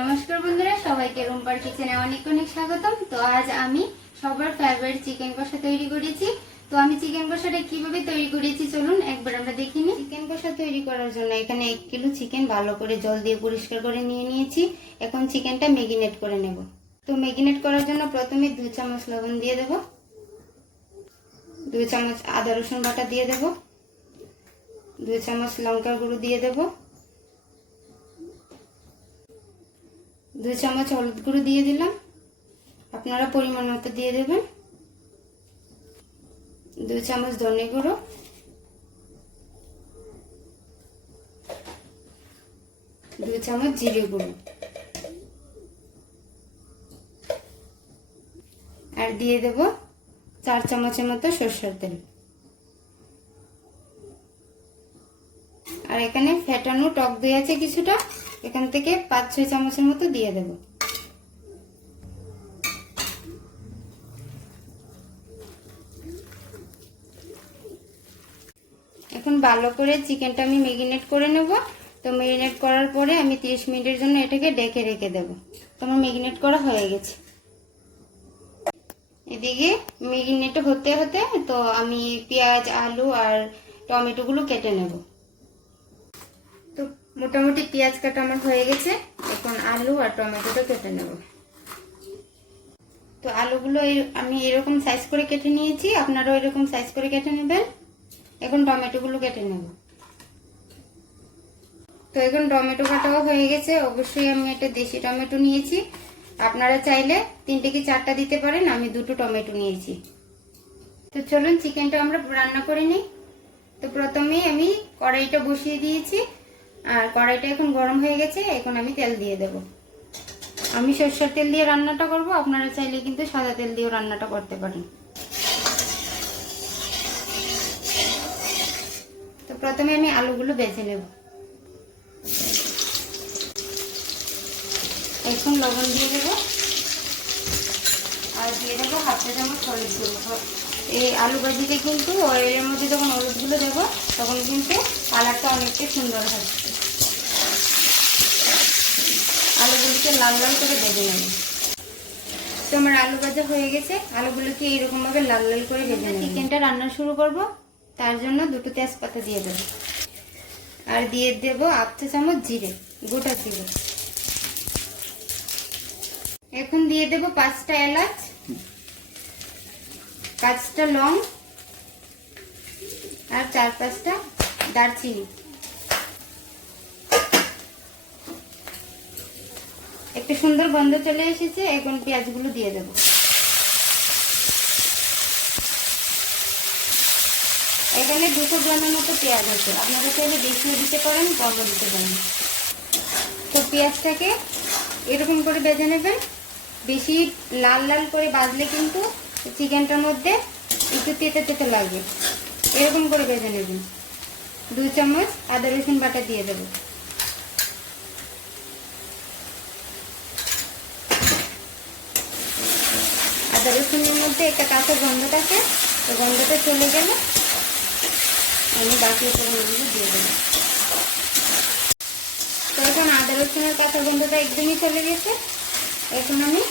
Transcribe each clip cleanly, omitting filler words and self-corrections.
নমস্কার বন্ধুরা, সবাইকে রুম্পার কিচেনে অনেক অনেক স্বাগতম। তো আজ আমি সবার ফেভারিট চিকেন কষা তৈরি করেছি। তো আমি চিকেন কষাটা কিভাবে তৈরি করেছি চলুন একবার আমরা দেখে নিই। চিকেন কষা তৈরি করার জন্য এখানে 1 কিলো চিকেন ভালো করে জল দিয়ে পরিষ্কার করে নিয়ে নিয়েছি। এখন চিকেনটা ম্যারিনেট করে নেব। তো ম্যারিনেট করার জন্য প্রথমে 2 চামচ লবণ দিয়ে দেব, 2 চামচ আদা রসুন বাটা দিয়ে দেব, 2 চামচ লঙ্কার গুঁড়ো দিয়ে দেব, 2 চামচ হলুদ গুঁড়ো দিয়ে দিলাম, আপনারা পরিমাণ মতো দিয়ে দেবেন, 2 চামচ ধনে গুঁড়ো, 2 চামচ জিরে গুঁড়ো আর দিয়ে দেব 4 চামচের মতো সরষের তেল। আর এখানে ফেটানো টক দই আছে কিছুটা, এখান থেকে 5-6 চামচের মতো দিয়ে দেব। এখন ভালো করে চিকেনটা আমি ম্যারিনেট করে নেব। তো ম্যারিনেট করার পরে আমি 30 মিনিটের জন্য এটাকে ঢেকে রেখে দেব। তো আমার ম্যারিনেট করা হয়ে গেছে। এদিকে ম্যারিনেট হতে হতে তো আমি পেঁয়াজ, আলু আর টমেটোগুলো কেটে নেব। তো মোটামুটি পেঁয়াজ কাটা আমার হয়ে গেছে। এখন আলু আর টমেটোটা কেটে নেব। তো আলুগুলো আমি এরকম সাইজ করে কেটে নিয়েছি, আপনারাও এরকম সাইজ করে কেটে নেবেন। এখন টমেটোগুলো কেটে নেব। তো এখন টমেটো কাটাও হয়ে গেছে। অবশ্যই আমি একটা দেশি টমেটো নিয়েছি, আপনারা চাইলে 3টে কি 4টা দিতে পারেন, আমি 2টো টমেটো নিয়েছি। তো চলুন চিকেনটা আমরা রান্না করে নিই। তো প্রথমেই আমি কড়াইটা বসিয়ে দিয়েছি, আর কড়াইটা এখন গরম হয়ে গেছে। এখন আমি তেল দিয়ে দেব। আমি সরষের তেল দিয়ে রান্নাটা করব, আপনারা চাইলে কিন্তু সাদা তেল দিয়েও রান্নাটা করতে পারেন। তো প্রথমে আমি আলুগুলো বেছে নেব। এখন লবণ দিয়ে দেবো আর দিয়ে দেবো 1/2 চা চামচ হলুদ গুঁড়ো। এই আলু ভাজিতে কিন্তু অয়েলের মধ্যে যখন হলুদগুলো দেবো তখন কিন্তু কালারটা অনেকটা সুন্দর হবে। আলুগুলোকে লাল লাল করে ভেজে নেব। তো আমার আলু ভাজা হয়ে গেছে। আলুগুলোকে এইরকম ভাবে লাল লাল করে ভেজে নেব। চিকেনটা রান্না শুরু করব, তার জন্য 2টো তেজপাতা দিয়ে দেব আর দিয়ে দেব 1/2 চা চামচ জিরে, গোটা জিরে। এখন দিয়ে দেব 5টা এলাচ, 5টা লং আর 4-5টা দারচিনি। একটা সুন্দর গন্ধ চলে এসেছে। এখন পেঁয়াজগুলো দিয়ে দেব। এখানে 200 গ্রামের মতো পেঁয়াজ আছে, আপনারা চাইলে বেশিও দিতে পারেন, কমও দিতে পারেন। তো পেঁয়াজটাকে এরকম করে ভেজে নেবেন। বেশি লাল লাল করে ভাজলে কিন্তু চিকেনটার মধ্যে একটু তেতে তেতে লাগে। এরকম করে ভেজে নেবেন। 2 চামচ আদা রসুন বাটা দিয়ে দেব। আদা রসুনের মধ্যে একটা কাঁচা গন্ধ থাকে, তো গন্ধটা চলে গেলে আমি বাকি উপকরণগুলো দিয়ে দেবো। তো এখন আদা রসুনের কাঁচা গন্ধটা একদমই চলে গেছে। এখন আমি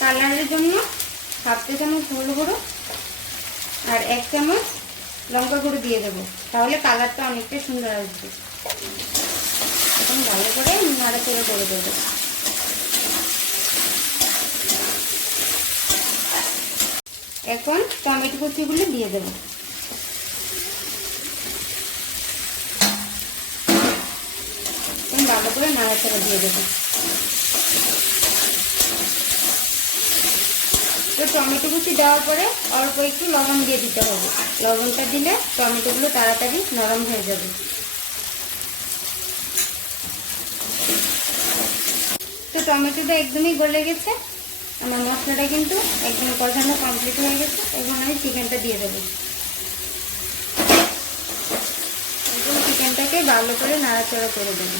কালারের জন্য 1/2 চা চামচ হলুদ গুঁড়ো আর 1 চামচ লঙ্কা গুঁড়ো দিয়ে দেবো, তাহলে কালারটা অনেকটা সুন্দর আসবে। এখন ভালো করে নাড়াচাড়া করে দেবো। এখন টমেটো কুচিগুলো দিয়ে দেবো। ভালো করে নাড়াচাড়া দিয়ে দেবো। তো টমেটো কুচি দেওয়ার পরে অল্প একটু লবণ দিয়ে দিতে হবে। লবণটা দিলে টমেটোগুলো তাড়াতাড়ি নরম হয়ে যাবে। তো টমেটোটা একদমই গলে গেছে। আমার মশলাটা কিন্তু একদম কষানো কমপ্লিট হয়ে গেছে। এখন আমি চিকেনটা দিয়ে দেবো। এখন চিকেনটাকে ভালো করে নাড়াচাড়া করে দেবো।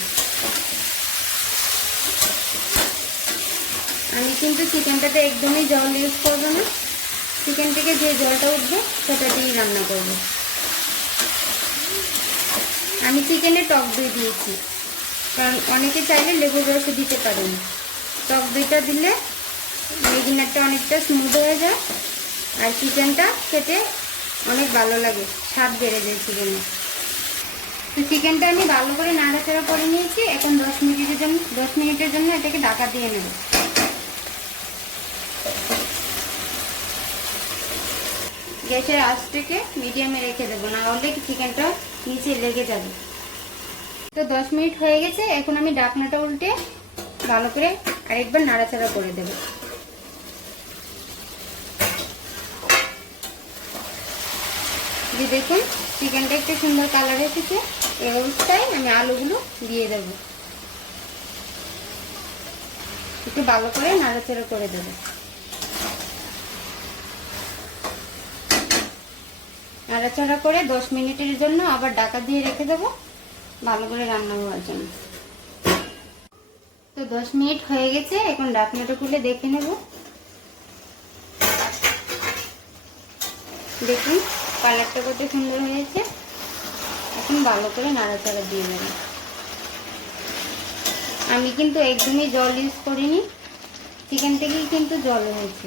আমি কিন্তু চিকেনটাতে একদমই জল ইউজ করবো না, চিকেন থেকে যে জলটা উঠবে সেটা দিয়েই রান্না করবো। আমি চিকেনে টক দই দিয়েছি। কারণ অনেকে চাইলে লেবুর রস দিতে পারেন। টক দইটা দিলে ম্যাগিনেটটা অনেকটা স্মুথ হয়ে যায় আর চিকেনটা খেতে অনেক ভালো লাগে, স্বাদ বেড়ে যায় চিকেনে। তো চিকেনটা আমি ভালো করে নাড়াচাড়া করে নিয়েছি। এখন 10 মিনিটের জন্য এটাকে ঢাকা দিয়ে নেব। গ্যাসের আঁচটাকে মিডিয়ামে রেখে দেবো, না হলে চিকেনটা নিচে লেগে যাবে। তো 10 মিনিট হয়ে গেছে। এখন আমি ঢাকনাটা উল্টে ভালো করে আরেকবার নাড়াচাড়া করে দেব। যে দেখুন চিকেনটা একটু সুন্দর কালার এসেছে। এই অবস্থায় আমি আলুগুলো দিয়ে দেব, একটু ভালো করে নাড়াচাড়া করে দেব। নাড়াচাড়া করে 10 মিনিটের জন্য আবার ঢাকা দিয়ে রেখে দেব ভালো করে রান্না হওয়ার জন্য। তো 10 মিনিট হয়ে গেছে। এখন ঢাকনাটা খুলে দেখে নেব। দেখুন কালারটা কত সুন্দর হয়েছে। এখন ভালো করে নাড়াচাড়া দিয়ে দেব। আমি কিন্তু একদমই জল ইউজ করিনি, চিকেন থেকেই কিন্তু জল হয়েছে।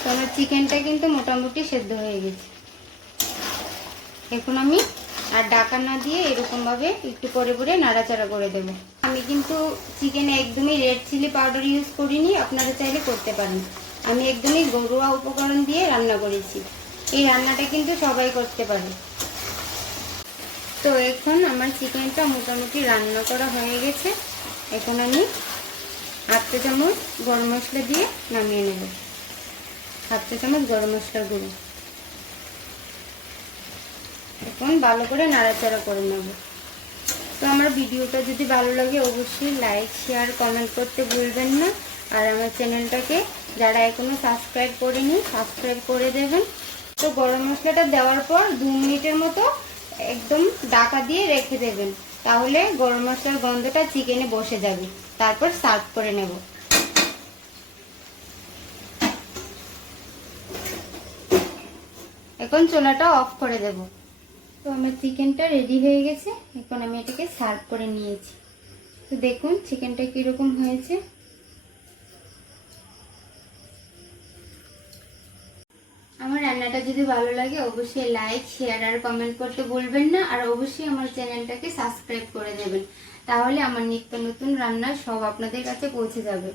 তো আমার চিকেনটা কিন্তু মোটামুটি সেদ্ধ হয়ে গেছে। এখন আমি আর ঢাকা না দিয়ে এরকম ভাবে একটু পরে পরে নাড়াচাড়া করে দেব। আমি কিন্তু চিকেনে একদমই রেড চিলি পাউডার ইউজ করিনি, আপনারা চাইলে করতে পারেন। আমি একদমই ঘরোয়া উপকরণ দিয়ে রান্না করেছি। এই রান্নাটা কিন্তু সবাই করতে পারে। তো এখন আমার চিকেনটা মোটামুটি রান্না করা হয়ে গেছে। এখন আমি 1/2 চামচ গরম মশলা দিয়ে নামিয়ে নেব। 1/2 চামচ গরম মশলার গুঁড়ো। এখন ভালো করে নাড়াচাড়া করে নেব। তো আমার ভিডিওটা যদি ভালো লাগে অবশ্যই লাইক শেয়ার কমেন্ট করতে ভুলবেন না। আর আমার চ্যানেলটাকে যারা এখনো সাবস্ক্রাইব করেনি সাবস্ক্রাইব করে দেবেন। তো গরম মশলাটা দেওয়ার পর 2 মিনিটের মতো একদম ঢাকা দিয়ে রেখে দেবেন, তাহলে গরম মশলার গন্ধটা চিকেনে বসে যাবে। তারপর সার্ভ করে নেব। এখন চুলাটা অফ করে দেব। তো আমার চিকেনটা রেডি হয়ে গেছে। এখন আমি এটাকে সার্ভ করে নিয়েছি। তো দেখুন চিকেনটা কিরকম হয়েছে। আমার রান্নাটা যদি ভালো লাগে অবশ্যই লাইক শেয়ার আর কমেন্ট করতে ভুলবেন না। আর অবশ্যই আমার চ্যানেলটাকে সাবস্ক্রাইব করে দেবেন, তাহলে আমার নিত্য নতুন রান্নার সব আপনাদের কাছে পৌঁছে যাবে।